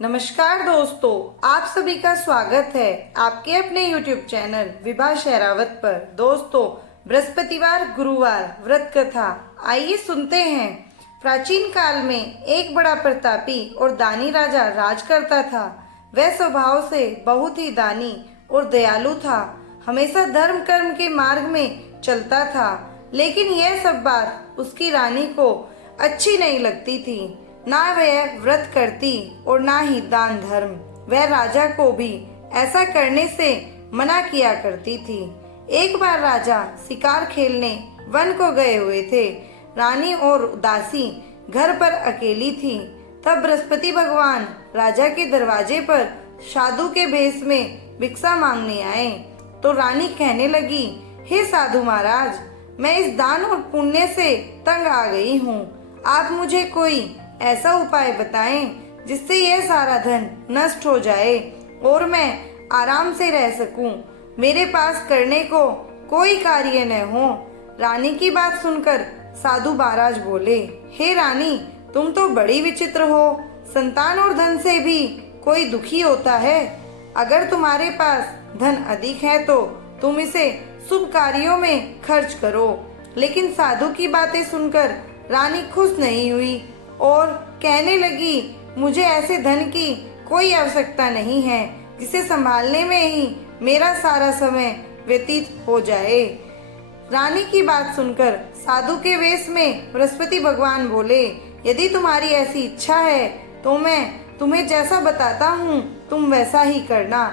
नमस्कार दोस्तों, आप सभी का स्वागत है आपके अपने YouTube चैनल विभा शेरावत पर। दोस्तों, बृहस्पतिवार गुरुवार व्रत कथा आइए सुनते हैं। प्राचीन काल में एक बड़ा प्रतापी और दानी राजा राज करता था। वह स्वभाव से बहुत ही दानी और दयालु था। हमेशा धर्म कर्म के मार्ग में चलता था, लेकिन यह सब बात उसकी रानी को अच्छी नहीं लगती थी। ना वह व्रत करती और ना ही दान धर्म। वह राजा को भी ऐसा करने से मना किया करती थी। एक बार राजा शिकार खेलने वन को गए हुए थे। रानी और दासी घर पर अकेली थी। तब बृहस्पति भगवान राजा के दरवाजे पर साधु के भेष में भिक्षा मांगने आए। तो रानी कहने लगी, हे साधु महाराज, मैं इस दान और पुण्य से तंग आ गई हूँ। आप मुझे कोई ऐसा उपाय बताएं जिससे यह सारा धन नष्ट हो जाए और मैं आराम से रह सकूं। मेरे पास करने को कोई कार्य न हो। रानी की बात सुनकर साधु महाराज बोले, हे रानी, तुम तो बड़ी विचित्र हो। संतान और धन से भी कोई दुखी होता है। अगर तुम्हारे पास धन अधिक है तो तुम इसे शुभ कार्यों में खर्च करो। लेकिन साधु की बातें सुनकर रानी खुश नहीं हुई और कहने लगी, मुझे ऐसे धन की कोई आवश्यकता नहीं है जिसे संभालने में ही मेरा सारा समय व्यतीत हो जाए। रानी की बात सुनकर साधु के वेश में बृहस्पति भगवान बोले, यदि तुम्हारी ऐसी इच्छा है तो मैं तुम्हें जैसा बताता हूँ तुम वैसा ही करना।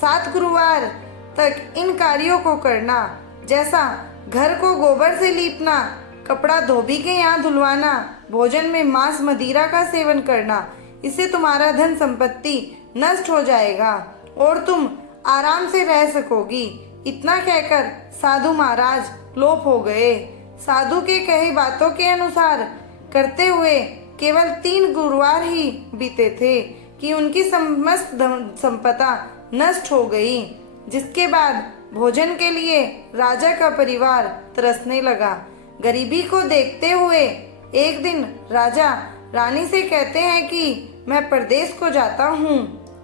7 गुरुवार तक इन कार्यों को करना, जैसा घर को गोबर से लीपना, कपड़ा धोबी के यहाँ धुलवाना, भोजन में मांस मदिरा का सेवन करना। इससे तुम्हारा धन संपत्ति नष्ट हो जाएगा और तुम आराम से रह सकोगी। इतना कहकर साधु महाराज लोप हो गए। साधु के कही बातों के अनुसार करते हुए केवल 3 गुरुवार ही बीते थे कि उनकी समस्त संपदा नष्ट हो गई। जिसके बाद भोजन के लिए राजा का परिवार तरसने लगा। गरीबी को देखते हुए एक दिन राजा रानी से कहते हैं कि मैं परदेश को जाता हूँ,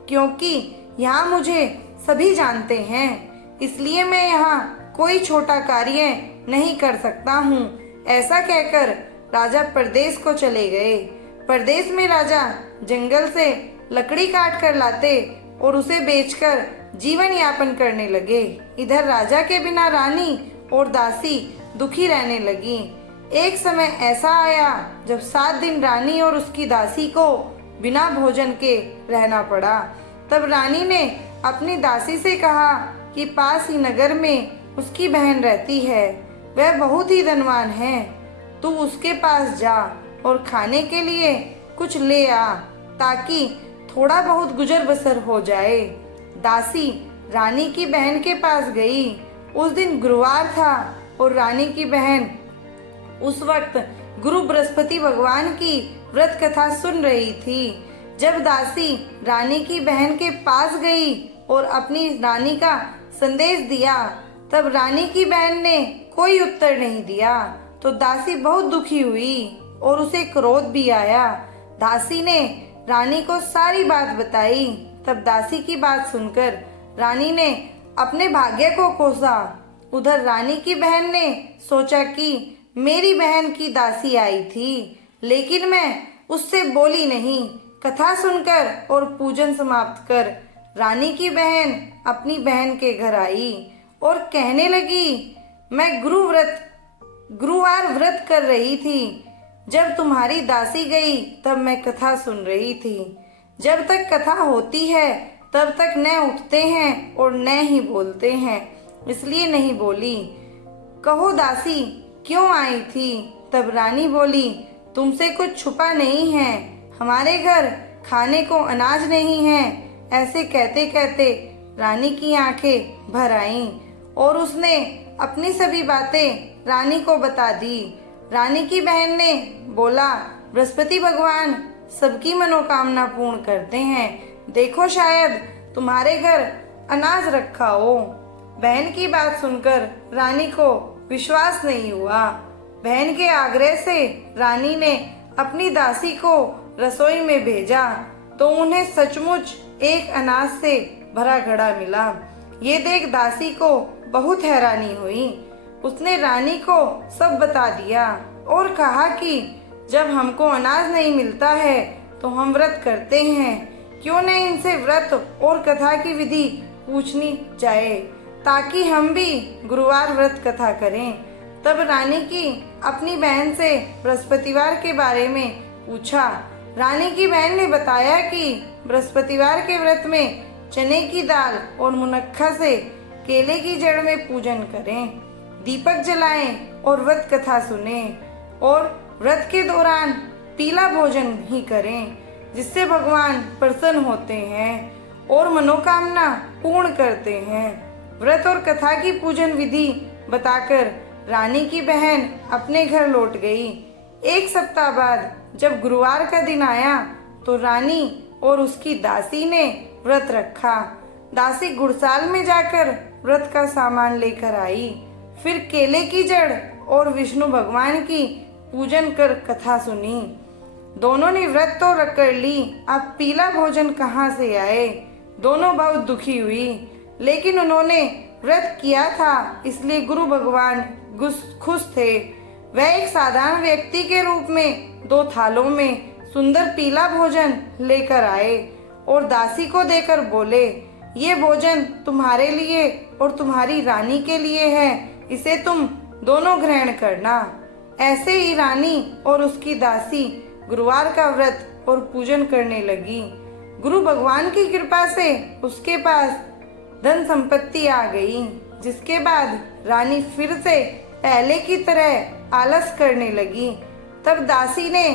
क्योंकि यहाँ मुझे सभी जानते हैं, इसलिए मैं यहाँ कोई छोटा कार्य नहीं कर सकता हूँ। ऐसा कहकर राजा परदेश को चले गए। परदेश में राजा जंगल से लकड़ी काट कर लाते और उसे बेचकर जीवन यापन करने लगे। इधर राजा के बिना रानी और दासी दुखी रहने लगी। एक समय ऐसा आया जब 7 दिन रानी और उसकी दासी को बिना भोजन के रहना पड़ा। तब रानी ने अपनी दासी से कहा कि पास ही नगर में उसकी बहन रहती है, वह बहुत ही धनवान है। तू उसके पास जा और खाने के लिए कुछ ले आ, ताकि थोड़ा बहुत गुजर बसर हो जाए। दासी रानी की बहन के पास गई। उस दिन गुरुवार था और रानी की बहन उस वक्त गुरु बृहस्पति भगवान की व्रत कथा सुन रही थी। जब दासी रानी की बहन के पास गई और अपनी रानी का संदेश दिया, तब रानी की बहन ने कोई उत्तर नहीं दिया तो दासी बहुत दुखी हुई और उसे क्रोध भी आया। दासी ने रानी को सारी बात बताई। तब दासी की बात सुनकर रानी ने अपने भाग्य को कोसा। उधर रानी की बहन ने सोचा कि मेरी बहन की दासी आई थी, लेकिन मैं उससे बोली नहीं। कथा सुनकर और पूजन समाप्त कर रानी की बहन अपनी बहन के घर आई और कहने लगी, मैं गुरुवार व्रत कर रही थी। जब तुम्हारी दासी गई तब मैं कथा सुन रही थी। जब तक कथा होती है तब तक न उठते हैं और न ही बोलते हैं, इसलिए नहीं बोली। कहो दासी, क्यों आई थी? तब रानी बोली, तुमसे कुछ छुपा नहीं है, हमारे घर खाने को अनाज नहीं है। ऐसे कहते कहते रानी की आंखें भर आईं और उसने अपनी सभी बातें रानी को बता दी। रानी की बहन ने बोला, बृहस्पति भगवान सबकी मनोकामना पूर्ण करते हैं। देखो, शायद तुम्हारे घर अनाज रखा हो। बहन की बात सुनकर रानी को विश्वास नहीं हुआ। बहन के आग्रह से रानी ने अपनी दासी को रसोई में भेजा तो उन्हें सचमुच एक अनाज से भरा घड़ा मिला। ये देख दासी को बहुत हैरानी हुई। उसने रानी को सब बता दिया और कहा कि जब हमको अनाज नहीं मिलता है तो हम व्रत करते हैं, क्यों न इनसे व्रत और कथा की विधि पूछनी जाए ताकि हम भी गुरुवार व्रत कथा करें। तब रानी की अपनी बहन से बृहस्पतिवार के बारे में पूछा। रानी की बहन ने बताया कि बृहस्पतिवार के व्रत में चने की दाल और मुनक्खा से केले की जड़ में पूजन करें, दीपक जलाएं और व्रत कथा सुनें और व्रत के दौरान पीला भोजन ही करें, जिससे भगवान प्रसन्न होते हैं और मनोकामना पूर्ण करते हैं। व्रत और कथा की पूजन विधि बताकर रानी की बहन अपने घर लौट गई। एक सप्ताह बाद जब गुरुवार का दिन आया तो रानी और उसकी दासी ने व्रत रखा। दासी गुड़साल में जाकर व्रत का सामान लेकर आई, फिर केले की जड़ और विष्णु भगवान की पूजन कर कथा सुनी। दोनों ने व्रत तो कर ली, अब पीला भोजन कहाँ से आए। दोनों बहुत दुखी हुई, लेकिन उन्होंने व्रत किया था इसलिए गुरु भगवान खुश थे। वह एक साधारण व्यक्ति के रूप में 2 थालों में सुंदर पीला भोजन लेकर आए और दासी को देकर बोले, ये भोजन तुम्हारे लिए और तुम्हारी रानी के लिए है, इसे तुम दोनों ग्रहण करना। ऐसे ही रानी और उसकी दासी गुरुवार का व्रत और पूजन करने लगी। गुरु भगवान की कृपा से उसके पास धन संपत्ति आ गई, जिसके बाद रानी फिर से पहले की तरह आलस करने लगी। तब दासी ने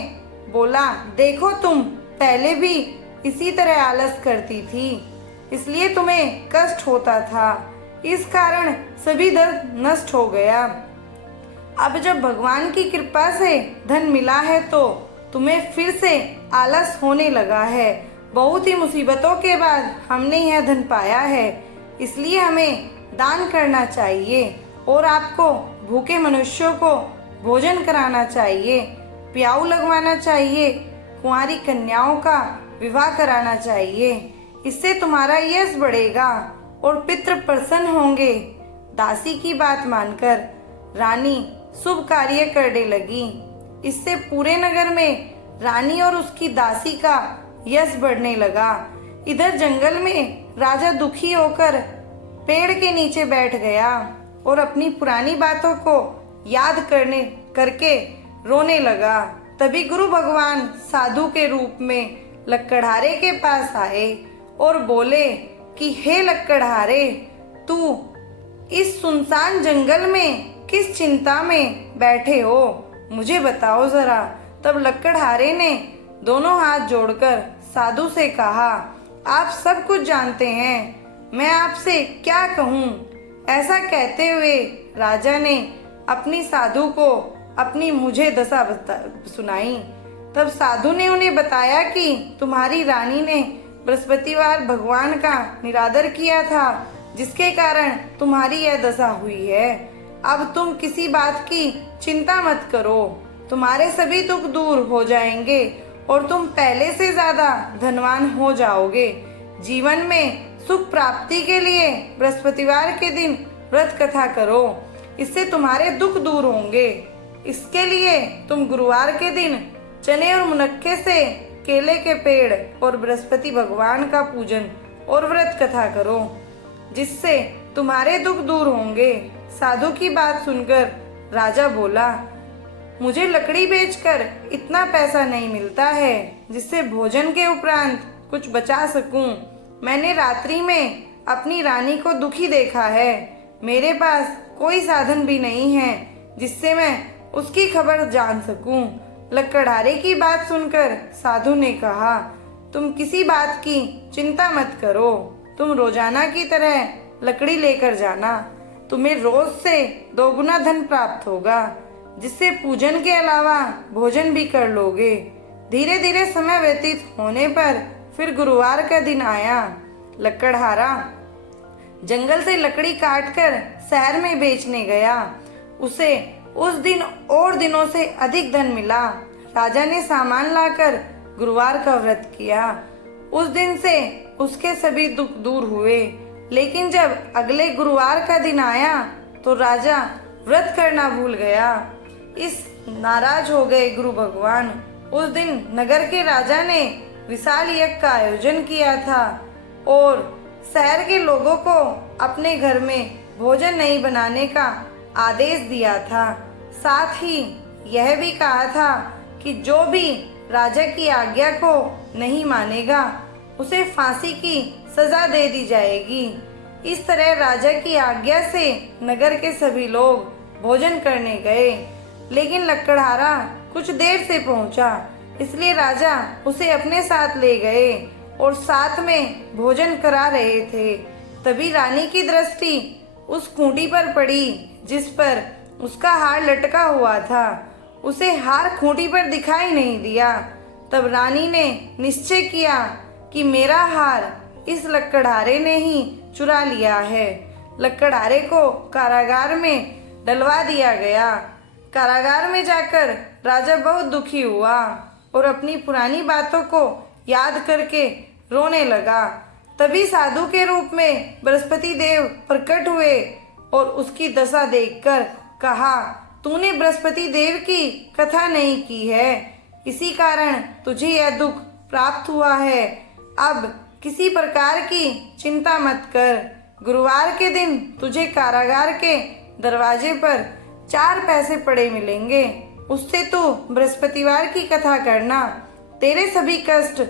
बोला, देखो तुम पहले भी इसी तरह आलस करती थी, इसलिए तुम्हें कष्ट होता था, इस कारण सभी धन नष्ट हो गया। अब जब भगवान की कृपा से धन मिला है तो तुम्हें फिर से आलस होने लगा है। बहुत ही मुसीबतों के बाद हमने यह धन पाया है, इसलिए हमें दान करना चाहिए और आपको भूखे मनुष्यों को भोजन कराना चाहिए, प्याऊ लगवाना चाहिए, कुंवारी कन्याओं का विवाह कराना चाहिए। इससे तुम्हारा यश बढ़ेगा और पितृ प्रसन्न होंगे। दासी की बात मानकर रानी शुभ कार्य करने लगी। इससे पूरे नगर में रानी और उसकी दासी का यश बढ़ने लगा। इधर जंगल में राजा दुखी होकर पेड़ के नीचे बैठ गया और अपनी पुरानी बातों को याद करके रोने लगा। तभी गुरु भगवान साधु के रूप में लक्कड़हारे के पास आए और बोले कि हे लक्कड़हारे, तू इस सुनसान जंगल में किस चिंता में बैठे हो, मुझे बताओ जरा। तब लक्कड़हारे ने दोनों हाथ जोड़कर साधु से कहा, आप सब कुछ जानते हैं, मैं आपसे क्या कहूँ। ऐसा कहते हुए राजा ने अपनी साधु को अपनी मुझे दशा सुनाई। तब साधु ने उन्हें बताया कि तुम्हारी रानी ने बृहस्पतिवार भगवान का निरादर किया था, जिसके कारण तुम्हारी यह दशा हुई है। अब तुम किसी बात की चिंता मत करो, तुम्हारे सभी दुख दूर हो जाएंगे और तुम पहले से ज्यादा धनवान हो जाओगे। जीवन में सुख प्राप्ति के लिए बृहस्पतिवार के दिन व्रत कथा करो, इससे तुम्हारे दुख दूर होंगे। इसके लिए तुम गुरुवार के दिन चने और मुनक्के से केले के पेड़ और बृहस्पति भगवान का पूजन और व्रत कथा करो, जिससे तुम्हारे दुख दूर होंगे। साधु की बात सुनकर राजा बोला, मुझे लकड़ी बेचकर इतना पैसा नहीं मिलता है जिससे भोजन के उपरांत कुछ बचा सकूं। मैंने रात्रि में अपनी रानी को दुखी देखा है, मेरे पास कोई साधन भी नहीं है जिससे मैं उसकी खबर जान सकूं। लक्कड़हारे की बात सुनकर साधु ने कहा, तुम किसी बात की चिंता मत करो, तुम रोजाना की तरह लकड़ी लेकर जाना, तुम्हें रोज से 2 गुना धन प्राप्त होगा, जिससे पूजन के अलावा भोजन भी कर लोगे। धीरे धीरे समय व्यतीत होने पर फिर गुरुवार का दिन आया। लक्कड़हारा जंगल से लकड़ी काटकर शहर में बेचने गया। उसे उस दिन और दिनों से अधिक धन मिला। राजा ने सामान लाकर गुरुवार का व्रत किया। उस दिन से उसके सभी दुख दूर हुए। लेकिन जब अगले गुरुवार का दिन आया तो राजा व्रत करना भूल गया। इस नाराज हो गए गुरु भगवान। उस दिन नगर के राजा ने विशाल यज्ञ का आयोजन किया था और शहर के लोगों को अपने घर में भोजन नहीं बनाने का आदेश दिया था। साथ ही यह भी कहा था कि जो भी राजा की आज्ञा को नहीं मानेगा उसे फांसी की सजा दे दी जाएगी। इस तरह राजा की आज्ञा से नगर के सभी लोग भोजन करने गए, लेकिन लकड़हारा कुछ देर से पहुंचा, इसलिए राजा उसे अपने साथ ले गए और साथ में भोजन करा रहे थे। तभी रानी की दृष्टि उस खूंटी पर पड़ी जिस पर उसका हार लटका हुआ था। उसे हार खूंटी पर दिखाई नहीं दिया। तब रानी ने निश्चय किया कि मेरा हार इस लकड़हारे ने ही चुरा लिया है। लकड़हारे को कारागार में डलवा दिया गया। कारागार में जाकर राजा बहुत दुखी हुआ और अपनी पुरानी बातों को याद करके रोने लगा। तभी साधु के रूप में बृहस्पति देव प्रकट हुए और उसकी दशा देखकर कहा, तूने बृहस्पति देव की कथा नहीं की है, इसी कारण तुझे यह दुख प्राप्त हुआ है। अब किसी प्रकार की चिंता मत कर। गुरुवार के दिन तुझे कारागार के दरवाजे पर 4 पैसे पड़े मिलेंगे, उससे तू बृहस्पतिवार की कथा करना, तेरे सभी कष्ट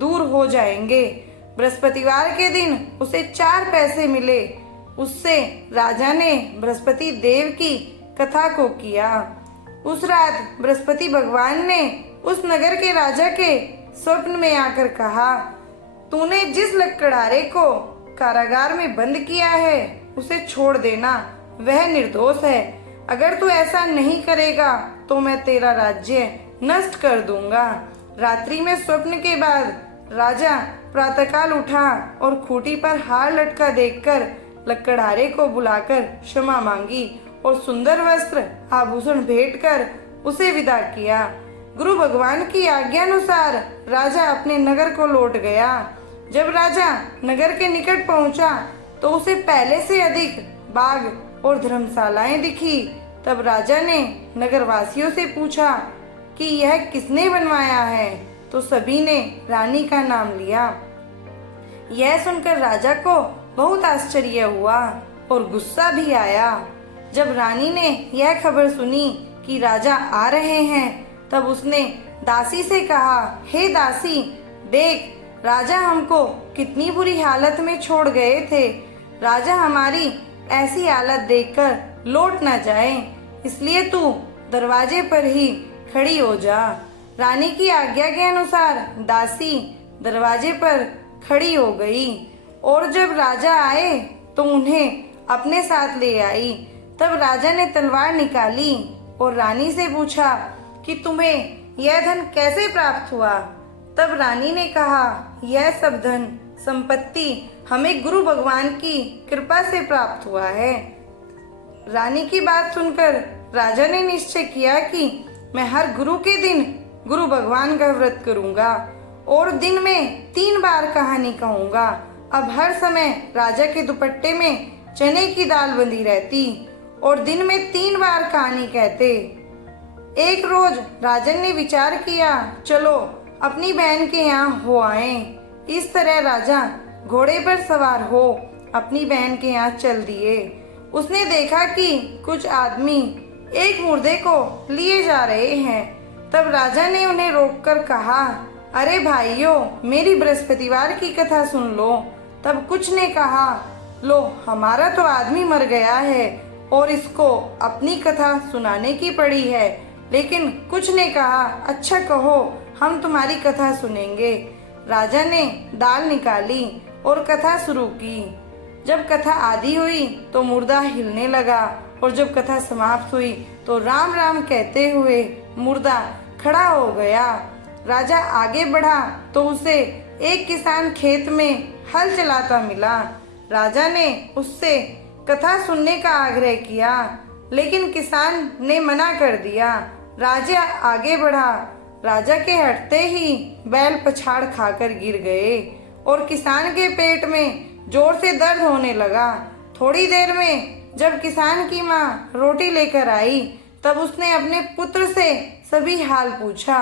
दूर हो जाएंगे। बृहस्पतिवार के दिन उसे 4 पैसे मिले। उससे राजा ने बृहस्पति देव की कथा को किया। उस रात बृहस्पति भगवान ने उस नगर के राजा के स्वप्न में आकर कहा, तूने जिस लकड़हारे को कारागार में बंद किया है उसे छोड़ देना, वह निर्दोष है। अगर तू ऐसा नहीं करेगा तो मैं तेरा राज्य नष्ट कर दूंगा। रात्रि में स्वप्न के बाद राजा प्रातःकाल उठा और खूंटी पर हार लटका देखकर लकड़हारे को बुलाकर क्षमा मांगी और सुंदर वस्त्र आभूषण भेंट कर उसे विदा किया। गुरु भगवान की आज्ञानुसार राजा अपने नगर को लौट गया। जब राजा नगर के निकट पहुंचा तो उसे पहले से अधिक बाग और धर्मशालाएं दिखी। तब राजा ने नगरवासियों से पूछा कि यह किसने बनवाया है, तो सभी ने रानी का नाम लिया। यह सुनकर राजा को बहुत आश्चर्य हुआ और गुस्सा भी आया। जब रानी ने यह खबर सुनी कि राजा आ रहे हैं, तब उसने दासी से कहा, हे दासी, देख राजा हमको कितनी बुरी हालत में छोड़ गए थे। राजा हमारी ऐसी हालत देखकर लौट न जाए, इसलिए तू दरवाजे पर ही खड़ी हो जा। रानी की आज्ञा के अनुसार दासी दरवाजे पर खड़ी हो गई और जब राजा आए तो उन्हें अपने साथ ले आई। तब राजा ने तलवार निकाली और रानी से पूछा कि तुम्हें यह धन कैसे प्राप्त हुआ। तब रानी ने कहा, यह सब धन संपत्ति हमें गुरु भगवान की कृपा से प्राप्त हुआ है। रानी की बात सुनकर राजा ने निश्चय किया कि मैं हर गुरु के दिन गुरु भगवान का व्रत करूंगा और दिन में 3 बार कहानी कहूंगा। अब हर समय राजा के दुपट्टे में चने की दाल बंधी रहती और दिन में 3 बार कहानी कहते। एक रोज राजन ने विचार किया, चलो अपनी बहन के यहाँ हो आए। इस तरह राजा घोड़े पर सवार हो अपनी बहन के यहाँ चल दिए। उसने देखा कि कुछ आदमी एक मुर्दे को लिए जा रहे हैं। तब राजा ने उन्हें रोककर कहा, अरे भाइयों, मेरी बृहस्पतिवार की कथा सुन लो। तब कुछ ने कहा, लो हमारा तो आदमी मर गया है और इसको अपनी कथा सुनाने की पड़ी है। लेकिन कुछ ने कहा, अच्छा कहो, हम तुम्हारी कथा सुनेंगे। राजा ने दाल निकाली और कथा शुरू की। जब कथा आधी हुई तो मुर्दा हिलने लगा और जब कथा समाप्त हुई तो राम राम कहते हुए मुर्दा खड़ा हो गया। राजा आगे बढ़ा तो उसे एक किसान खेत में हल चलाता मिला। राजा ने उससे कथा सुनने का आग्रह किया, लेकिन किसान ने मना कर दिया। राजा आगे बढ़ा। राजा के हटते ही बैल पछाड़ खाकर गिर गए और किसान के पेट में जोर से दर्द होने लगा। थोड़ी देर में जब किसान की माँ रोटी लेकर आई तब उसने अपने पुत्र से सभी हाल पूछा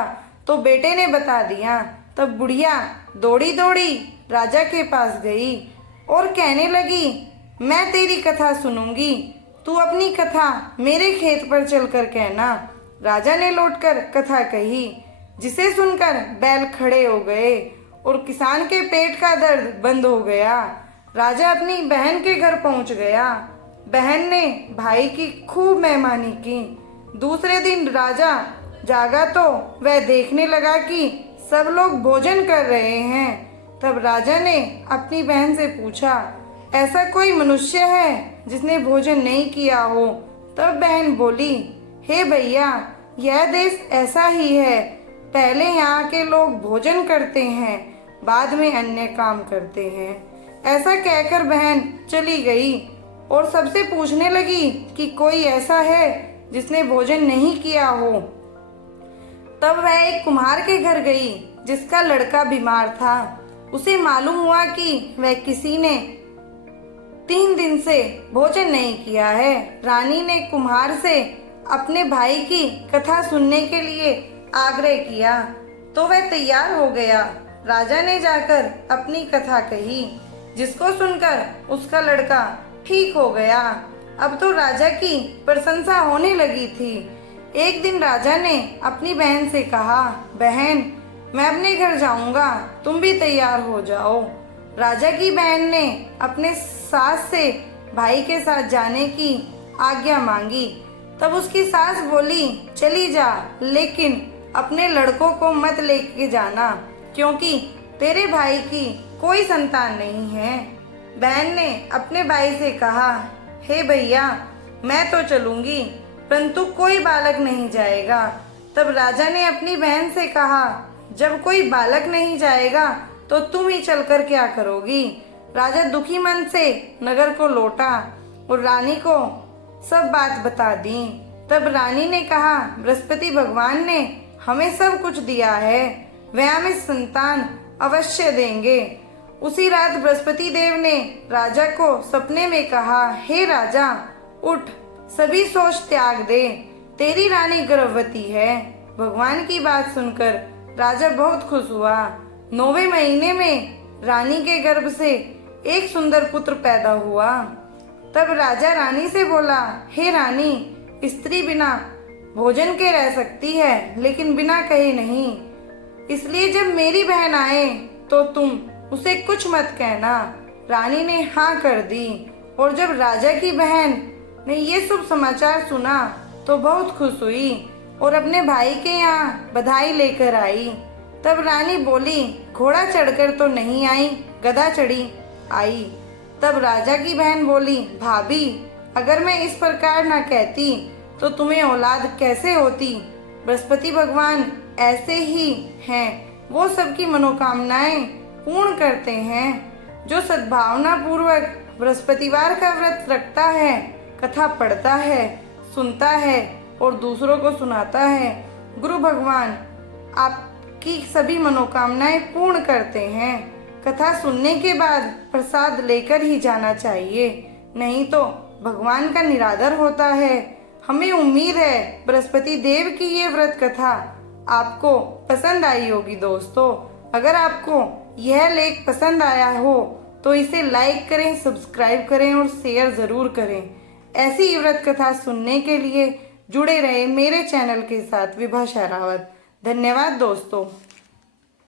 तो बेटे ने बता दिया। तब बुढ़िया दौड़ी दौड़ी राजा के पास गई और कहने लगी, मैं तेरी कथा सुनूंगी, तू अपनी कथा मेरे खेत पर चलकर कहना। राजा ने लौटकर कथा कही, जिसे सुनकर बैल खड़े हो गए और किसान के पेट का दर्द बंद हो गया। राजा अपनी बहन के घर पहुंच गया। बहन ने भाई की खूब मेहमानी की। दूसरे दिन राजा जागा तो वह देखने लगा कि सब लोग भोजन कर रहे हैं। तब राजा ने अपनी बहन से पूछा, ऐसा कोई मनुष्य है जिसने भोजन नहीं किया हो? तब बहन बोली, हे भैया, यह देश ऐसा ही है, पहले यहाँ के लोग भोजन करते हैं, बाद में अन्य काम करते हैं। ऐसा कहकर बहन चली गई और सबसे पूछने लगी कि कोई ऐसा है जिसने भोजन नहीं किया हो। तब वह एक कुम्हार के घर गई जिसका लड़का बीमार था। उसे मालूम हुआ कि वह किसी ने 3 दिन से भोजन नहीं किया है। रानी ने कुम्हार से अपने भाई की कथा सुनने के लिए आग्रह किया तो वह तैयार हो गया। राजा ने जाकर अपनी कथा कही, जिसको सुनकर उसका लड़का ठीक हो गया। अब तो राजा की प्रशंसा होने लगी थी। एक दिन राजा ने अपनी बहन से कहा, बहन, मैं अपने घर जाऊंगा, तुम भी तैयार हो जाओ। राजा की बहन ने अपने सास से भाई के साथ जाने की आज्ञा मांगी। तब उसकी सास बोली, चली जा, लेकिन अपने लड़कों को मत लेके जाना, क्योंकि तेरे भाई की कोई संतान नहीं है। बहन ने अपने भाई से कहा, हे भैया, मैं तो चलूंगी, परंतु कोई बालक नहीं जाएगा। तब राजा ने अपनी बहन से कहा, जब कोई बालक नहीं जाएगा तो तुम ही चलकर क्या करोगी? राजा दुखी मन से नगर को लौटा और रानी को सब बात बता दी। तब रानी ने कहा, बृहस्पति भगवान ने हमें सब कुछ दिया है, वह हमें संतान अवश्य देंगे। उसी रात बृहस्पति देव ने राजा को सपने में कहा, हे राजा, उठ, सभी सोच त्याग दे, तेरी रानी गर्भवती है। भगवान की बात सुनकर राजा बहुत खुश हुआ। 9वें महीने में रानी के गर्भ से एक सुंदर पुत्र पैदा हुआ। तब राजा रानी से बोला, हे रानी, स्त्री बिना भोजन के रह सकती है, लेकिन बिना कहे नहीं। इसलिए जब मेरी बहन आए तो तुम उसे कुछ मत कहना। रानी ने हाँ कर दी और जब राजा की बहन ने ये शुभ समाचार सुना तो बहुत खुश हुई और अपने भाई के यहाँ बधाई लेकर आई। तब रानी बोली, घोड़ा चढ़कर तो नहीं आई, गधा चढ़ी आई। तब राजा की बहन बोली, भाभी, अगर मैं इस प्रकार न कहती तो तुम्हें औलाद कैसे होती? बृहस्पति भगवान ऐसे ही हैं, वो सबकी मनोकामनाएं पूर्ण करते हैं। जो सद्भावना पूर्वक बृहस्पतिवार का व्रत रखता है, कथा पढ़ता है, सुनता है और दूसरों को सुनाता है, गुरु भगवान आपकी सभी मनोकामनाएं पूर्ण करते हैं। कथा सुनने के बाद प्रसाद लेकर ही जाना चाहिए, नहीं तो भगवान का निरादर होता है। हमें उम्मीद है बृहस्पति देव की ये व्रत कथा आपको पसंद आई होगी। दोस्तों, अगर आपको यह लेख पसंद आया हो तो इसे लाइक करें, सब्सक्राइब करें और शेयर ज़रूर करें। ऐसी व्रत कथा सुनने के लिए जुड़े रहे मेरे चैनल के साथ, विभा शेरावत। धन्यवाद दोस्तों।